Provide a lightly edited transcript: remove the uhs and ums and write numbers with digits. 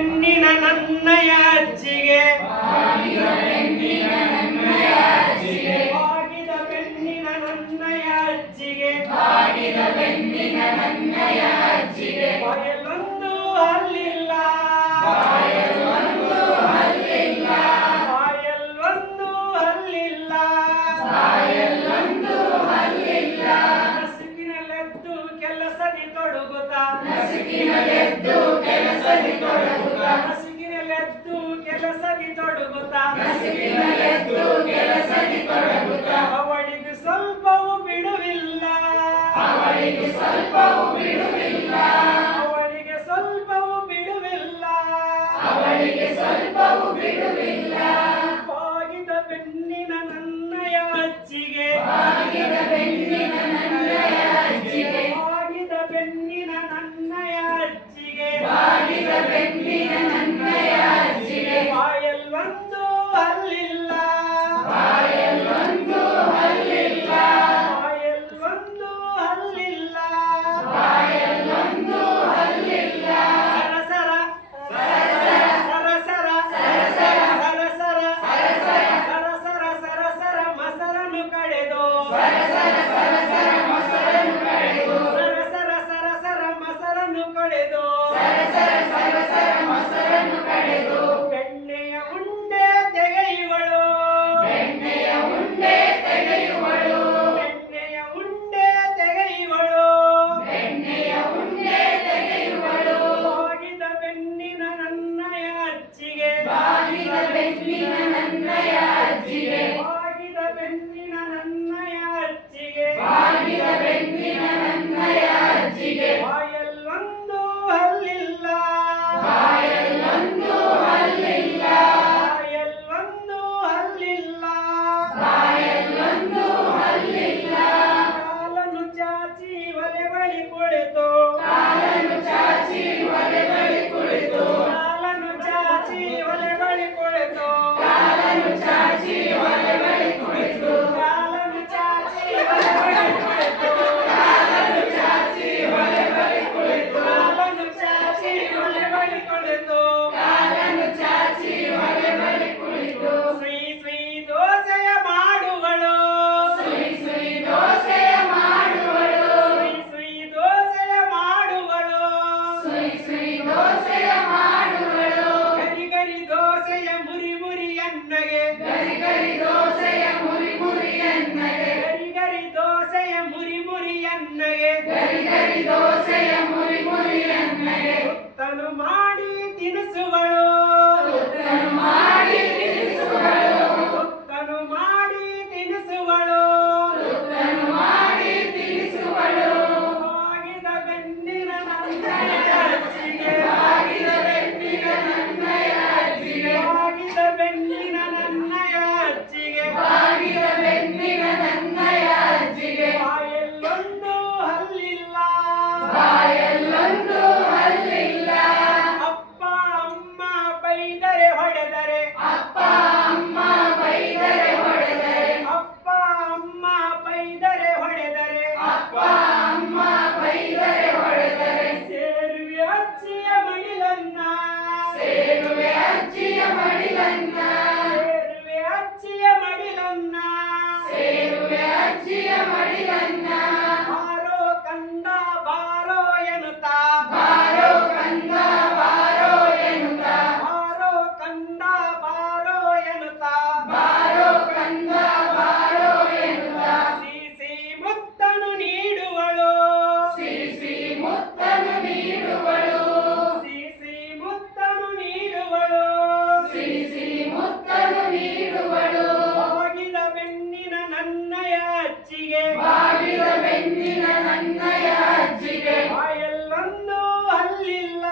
ಬೆನ್ನಿನ ನನ್ನಯ ಅಜ್ಜಿಗೆ ಬಾಗಿದ ಬೆನ್ನಿನ ನನ್ನಯ ಅಜ್ಜಿಗೆ ಬಾಯಲ್ಲೊಂದು ಹಲ್ಲಿಲ್ಲ ನಸುಕಿನಲ್ಲೆದ್ದು ಕೆಲಸದಿ ತೊಡಗುತ್ತಾ ಅವಳಿಗೆ ಸ್ವಲ್ಪವೂ ಬಿಡುವಿಲ್ಲ ಬಾಗಿದ ಬೆನ್ನಿನ ನನ್ನಯ ಅಜ್ಜಿಗೆ ಬಾಗಿದ ಬೆನ್ನಿನ ನನ್ನಯ ಅಜ್ಜಿಗೆ ಬಾಯಲ್ಲೊಂದು ಹಲ್ಲಿಲ್ಲ ಸರಸರ ಮಸರನು ಕಡೆದು ಬೆಣ್ಣೆಯ ಉಂಡೆ ತೆಗೆಯುವಳು ಬಾಗಿದ ಬೆನ್ನಿನ ನನ್ನಯ ಅಜ್ಜಿಗೆ ಬಾಗಿದ ಬೆನ್ನಿನ ನನ್ನಯ ಅಜ್ಜಿಗೆ ಬಾಯಲ್ಲೊಂದು ಹಲ್ಲಿಲ್ಲ ಕಾಲನು ಚಾಚಿ ಒಲೆ ಬಳಿ ಕುಳಿತು ಶ್ರೀ ದೋಸೆಯ ಮಾಡುವಳು ಗರಿ ದೋಸೆಯ ಮುರಿ ಮುರಿ ಅನ್ನಗೆ ಗರಿ ದೋಸೆಯ ಮುರಿ ಮುರಿ ಅನ್ನಗೆ ಹುತ್ತನು ಮಾಡಿ ತಿನಿಸುಗಳು ಬಾಗಿದ ಬೆನ್ನಿನ ನನ್ನಯ ಅಜ್ಜಿಗೆ ಬಾಯಲ್ಲೊಂದು ಹಲ್ಲಿಲ್ಲ ಅಪ್ಪ ಅಮ್ಮ ಬೈದರೆ ಹೊಡೆದರೆ ಸೇರುವೆ ಅಜ್ಜಿಯ ಮಡಿಲನ್ನ ಬಾರೋ ಕಂದ ಬಾರೋ ಎನ್ನುತ್ತಾ ಸಿಸಿ ಮುತ್ತನು ನೀಡುವಳು ಬಾಗಿದ ಬೆನ್ನಿನ ನನ್ನಯ ಅಜ್ಜಿಗೆ ಬಾಯಲ್ಲೊಂದು ಹಲ್ಲಿಲ್ಲ